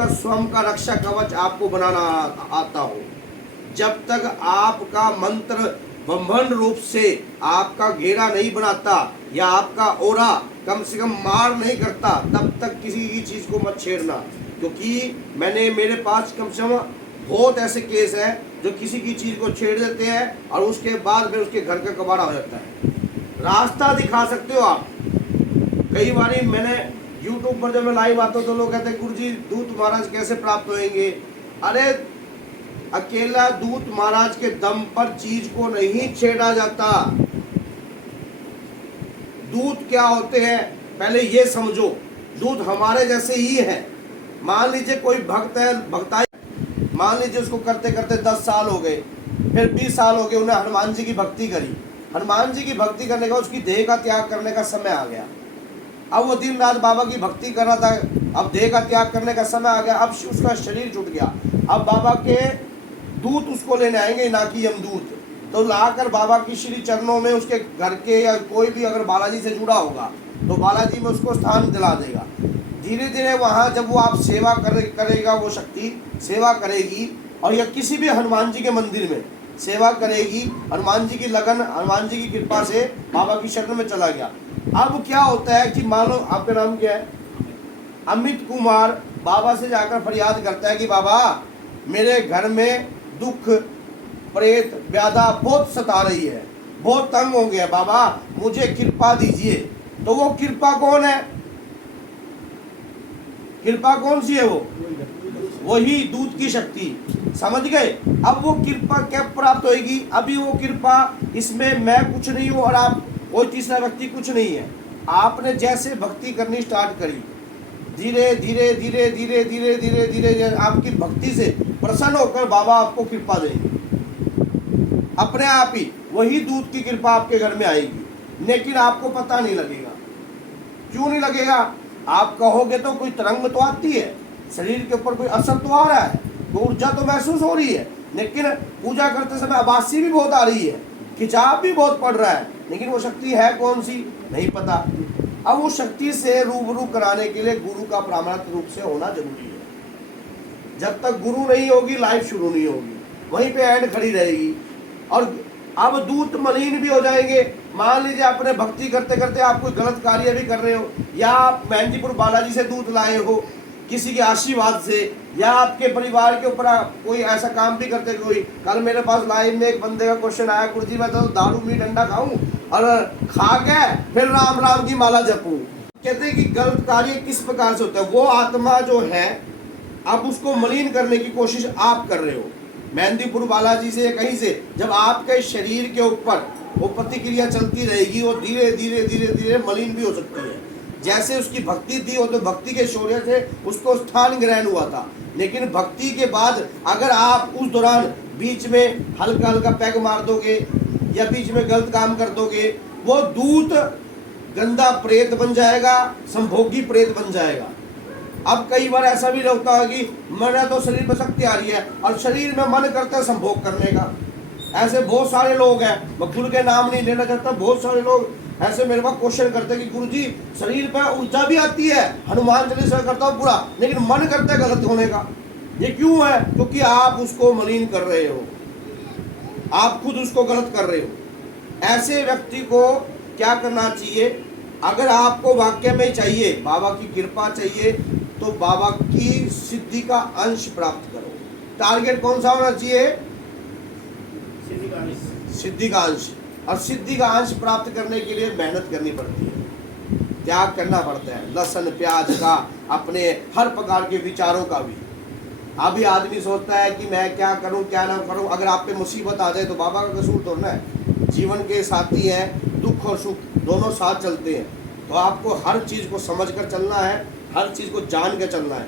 आपका स्वयं का रक्षा कवच आपको बनाना आता हो, जब तक आपका मंत्र ब्रह्मांड रूप से आपका घेरा नहीं बनाता या आपका ओरा कम से कम मार नहीं करता, तब तक किसी की चीज़ को मत छेड़ना। क्योंकि मेरे पास कम से कम बहुत ऐसे केस हैं जो किसी की चीज़ को छेड़ देते हैं और उसके बाद फिर उसके घर का कबाड़ा हो जाता है। रास्ता दिखा सकते हो आप। कई बार मैंने यूट्यूब पर जब मैं लाइव आता हूँ तो लोग कहते हैं गुरु जी दूत महाराज कैसे प्राप्त होंगे। अरे अकेला दूत महाराज के दम पर चीज को नहीं छेड़ा जाता। दूत क्या होते हैं पहले ये समझो। दूत हमारे जैसे ही है। मान लीजिए कोई भक्त है, भक्ताई मान लीजिए उसको करते करते 10 साल हो गए, फिर 20 साल हो गए, उन्हें हनुमान जी की भक्ति करी। हनुमान जी की भक्ति करने का उसकी देह का त्याग करने का समय आ गया। अब वो दिन रात बाबा की भक्ति कर रहा था, अब देह का त्याग करने का समय आ गया, अब उसका शरीर छूट गया। अब बाबा के दूत उसको लेने आएंगे, ना कि यमदूत। तो लाकर बाबा की श्री चरणों में उसके घर के या कोई भी अगर बालाजी से जुड़ा होगा तो बालाजी में उसको स्थान दिला देगा। धीरे धीरे वहाँ जब वो आप सेवा करेगा, वो शक्ति सेवा करेगी और या किसी भी हनुमान जी के मंदिर में सेवा करेगी, हनुमान जी की लगन, हनुमान जी की कृपा से बाबा की शरण में चला गया। अब क्या होता है कि मान लो आपका नाम क्या है, अमित कुमार, बाबा से जाकर फरियाद करता है कि बाबा मेरे घर में दुख प्रेत व्याधा बहुत सता रही है, बहुत तंग हो गया, बाबा मुझे कृपा दीजिए। तो वो कृपा कौन है? कृपा कौन सी है? वो वही दूत की शक्ति। समझ गए? अब वो कृपा क्या प्राप्त होगी? अभी वो कृपा, इसमें मैं कुछ नहीं हूँ और आप कोई तीसरा व्यक्ति कुछ नहीं है। आपने जैसे भक्ति करनी स्टार्ट करी, धीरे धीरे धीरे धीरे धीरे धीरे धीरे आपकी भक्ति से प्रसन्न होकर बाबा आपको कृपा देंगे। अपने आप ही वही दूत की कृपा आपके घर में आएगी, लेकिन आपको पता नहीं लगेगा। क्यों नहीं लगेगा? आप कहोगे तो कोई तरंग तो आती है, शरीर के ऊपर कोई असर तो आ रहा है, कोई ऊर्जा तो महसूस हो रही है, लेकिन पूजा करते समय आभासी भी बहुत आ रही है, खिंचाव भी बहुत पड़ रहा है, लेकिन वो शक्ति है कौन सी नहीं पता। अब वो शक्ति से रूबरू कराने के लिए गुरु का प्रामाणिक रूप से होना जरूरी है। जब तक गुरु नहीं होगी लाइफ शुरू नहीं होगी, वहीं पे एंड खड़ी रहेगी। और अब दूत मलिन भी हो जाएंगे। मान लीजिए आपने भक्ति करते करते आप कोई गलत कार्य भी कर रहे हो, या आप मेहंदीपुर बालाजी से दूत लाए हो किसी के आशीर्वाद से, या आपके परिवार के ऊपर कोई ऐसा काम भी करते। कोई कल मेरे पास लाइव में एक बंदे का क्वेश्चन आया, गुरुजी मैं तो दारू मीट अंडा खाऊं और खा के फिर राम राम की माला जपूं। कहते हैं कि गलत कार्य किस प्रकार से होता है? वो आत्मा जो है अब उसको मलिन करने की कोशिश आप कर रहे हो, मेहंदीपुर बालाजी से या कहीं से। जब आपके शरीर के ऊपर वो प्रतिक्रिया चलती रहेगी, वो धीरे धीरे धीरे धीरे मलिन भी हो सकती है। जैसे उसकी भक्ति थी, वो तो भक्ति के शौर्य से उसको स्थान ग्रहण हुआ था, लेकिन भक्ति के बाद अगर आप उस दौरान बीच में हल्का हल्का पैग मार दोगे या बीच में गलत काम कर दोगे, वो दूत गंदा प्रेत बन जाएगा, संभोगी प्रेत बन जाएगा। अब कई बार ऐसा भी होता है कि मेरा तो शरीर में शक्ति आ रही है और शरीर में मन करता है संभोग करने का। ऐसे बहुत सारे लोग हैं, मैं गुरु के नाम नहीं लेना चाहता, बहुत सारे लोग ऐसे मेरे पास क्वेश्चन करते हैं कि गुरुजी शरीर पे ऊर्जा भी आती है, हनुमान चालीसा करता हूँ पूरा, लेकिन मन करता है गलत होने का। ये क्यों है? क्योंकि आप उसको मलिन कर रहे हो, आप खुद उसको गलत कर रहे हो। ऐसे व्यक्ति को क्या करना चाहिए? अगर आपको वाक्य में चाहिए, बाबा की कृपा चाहिए, तो बाबा की सिद्धि का अंश प्राप्त करो। टारगेट कौन सा होना चाहिए? सिद्धि का अंश। और सिद्धि का अंश प्राप्त करने के लिए मेहनत करनी पड़ती है, त्याग करना पड़ता है, लहसुन प्याज का, अपने हर प्रकार के विचारों का भी। अभी आदमी सोचता है कि मैं क्या करूं क्या ना करूं। अगर आप पे मुसीबत आ जाए तो बाबा का कसूर तो ना है। जीवन के साथी हैं, दुख और सुख दोनों साथ चलते हैं, तो आपको हर चीज़ को समझ कर चलना है, हर चीज़ को जान कर चलना है।